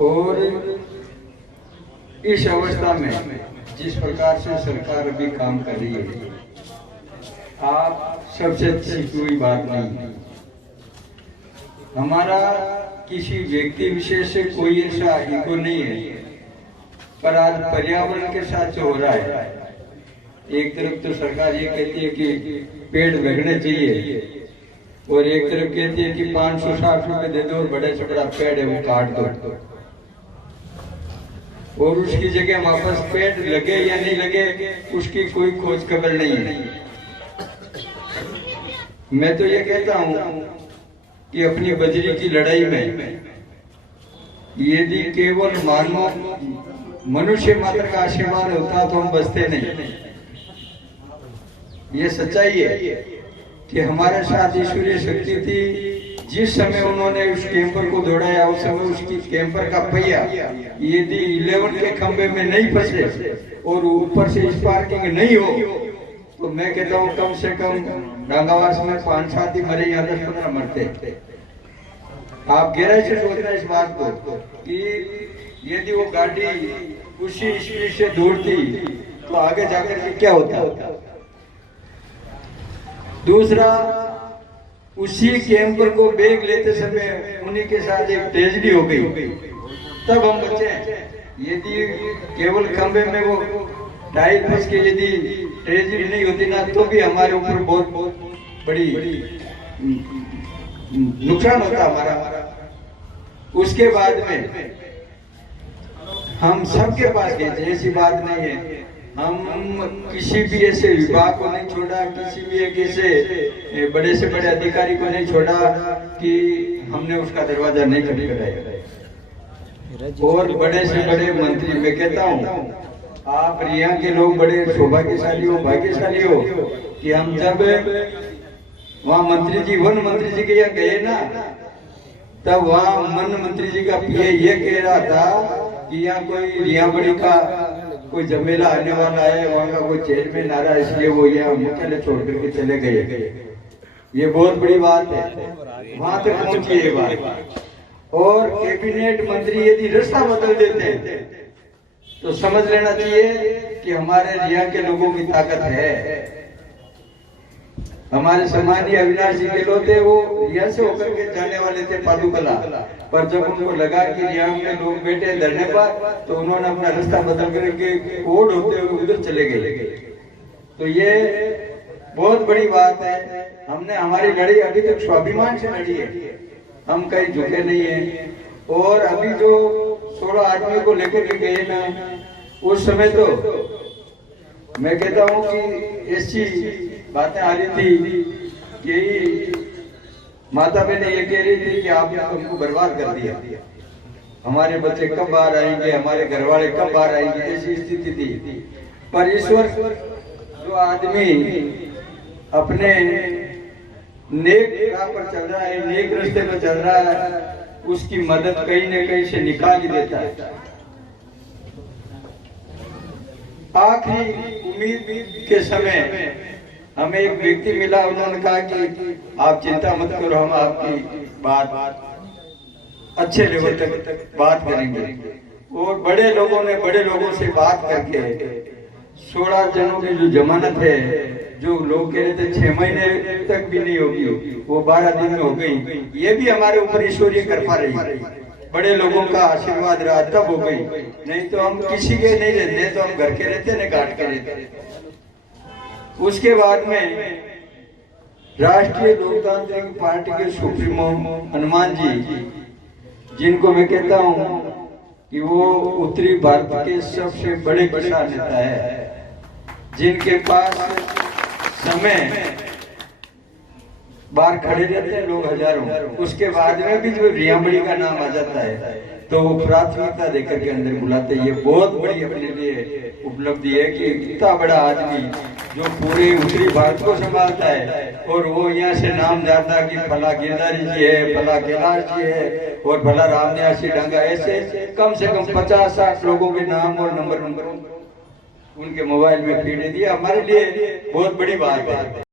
और इस अवस्था में जिस प्रकार से सरकार अभी काम कर रही है, आप सबसे अच्छी कोई बात नहीं। हमारा किसी व्यक्ति विशेष से कोई ऐसा ईगो नहीं है, पर आज पर्यावरण के साथ जो हो रहा है, एक तरफ तो सरकार ये कहती है कि पेड़ लगने चाहिए और एक तरफ कहती है कि 560 रुपए दे दो और बड़े से बड़ा पेड़ है वो काट दो, और उसकी जगह वापस पेड़ लगे या नहीं लगे उसकी कोई खोज खबर नहीं है। मैं तो ये कहता हूं कि अपनी बजरी की लड़ाई में यदि केवल मानव मनुष्य मात्र का आशीर्वाद होता तो हम बचते नहीं। ये सच्चाई है कि हमारे साथ ईश्वरीय शक्ति थी। जिस समय उन्होंने उस कैंपर को दौड़ाया, उस समय उसकी कैंपर का पहिया यदि 11 के खंबे में नहीं फंसे और ऊपर से स्पार्किंग नहीं हो, तो मैं कहता हूँ कम से कम डांगावास में 5-7 ही मरे या 10-15 मरते। आप गहराई से सोचना इस बात को कि यदि वो गाड़ी उसी स्पीड से दौड़ती तो आगे जाकर के क्या होता। दूसरा, उसी कैंपर को बैग लेते समय उन्हीं के साथ एक ट्रेजेडी हो गई, तब हम बचे। यदि केवल खंबे में वो टायर फंस के यदि ट्रेजेडी नहीं होती ना, तो भी हमारे ऊपर बहुत बड़ी नुकसान होता हमारा। उसके बाद में हम सबके पास गए, ऐसी बात नहीं है, हम किसी भी ऐसे विभाग को नहीं छोड़ा, किसी भी एक ऐसे बड़े से बड़े अधिकारी को नहीं छोड़ा कि हमने उसका दरवाजा नहीं खटखटाया। और बड़े से बड़े मंत्री, मैं कहता हूँ आप यहाँ के लोग बड़े सौभाग्यशाली हो, भाग्यशाली हो कि हम जब वहाँ मंत्री जी, वन मंत्री जी के यहाँ गए ना, तब वहाँ वन मंत्री जी का पीए ये कह रहा था कि यहाँ कोई रियाबड़ी का कोई जमेला आने वाला है, वहाँ का कोई चेयरमैन आ रहा है, इसलिए वो यहाँ मुख्यालय छोड़ करके चले गए। ये बहुत बड़ी बात है, वहां तक पहुंची ये बात। और कैबिनेट मंत्री यदि रास्ता बदल देते हैं तो समझ लेना चाहिए कि हमारे रिया के लोगों की ताकत है। हमारे सम्मानीय अविनाश जी गहलोत थे, वो रिया से होकर के जाने वाले थे पादुकला, पर जब उनको लगा कि रिया में लोग बैठे धरने पर, तो उन्होंने अपना रास्ता बदल करके कोड होते हुए उधर चले गए। तो ये बहुत बड़ी बात है। हमने हमारी लड़ाई अभी तक स्वाभिमान से लड़ी है, हम कहीं झुके नहीं है। और अभी जो 16 आदमी को लेकर के गए ना, उस समय तो मैं कहता हूँ कि ऐसी बातें आ रही थी कि माता बहने ये कह रही थी कि आपने हमको बर्बाद कर दिया, हमारे बच्चे कब बाहर आएंगे, हमारे घर वाले कब बाहर आएंगे, ऐसी स्थिति थी। पर ईश्वर, जो आदमी अपने नेक राह पर चल रहा है, नेक रास्ते पर चल रहा है, उसकी मदद कहीं न कहीं से निकाल ही देता है। आखिरी उम्मीद के समय हमें एक व्यक्ति मिला, उन्होंने कहा कि आप चिंता मत करो, हम आपकी बात अच्छे लेवल तक बात करेंगे। और बड़े लोगों ने बड़े लोगों से बात करके 16 जनों की जो जमानत है, जो लोग कह रहे थे 6 महीने तक भी नहीं होगी, वो 12 दिन में हो गई। ये भी हमारे ऊपर ईश्वरीय कृपा रही, बड़े लोगों का आशीर्वाद रहा, तब हो गई। नहीं तो हम किसी के नहीं रहते, तो हम घर के रहते न घाट के रहते। उसके बाद में राष्ट्रीय लोकतांत्रिक पार्टी के सुप्रीमो हनुमान जी, जिनको मैं कहता हूं कि वो उत्तरी भारत के सबसे बड़े किसान नेता है, जिनके पास समय बाहर खड़े रहते हैं लोग हजारों। उसके बाद में भी जो रियाबड़ी का नाम आ जाता है तो वो प्राथमिकता देकर के अंदर बुलाते हैं। ये बहुत बड़ी अपने लिए उपलब्धि है कि इतना बड़ा आदमी जो पूरे उत्तरी भारत को संभालता है, और वो यहाँ से नाम जानता कि फला गिरधारी जी है, फला कैलाश जी है, और भला रामन्यासी डांगा, ऐसे कम से कम 50-60 लोगों के नाम और नंबर उनके मोबाइल में फीड दिया। हमारे लिए बहुत बड़ी बात है।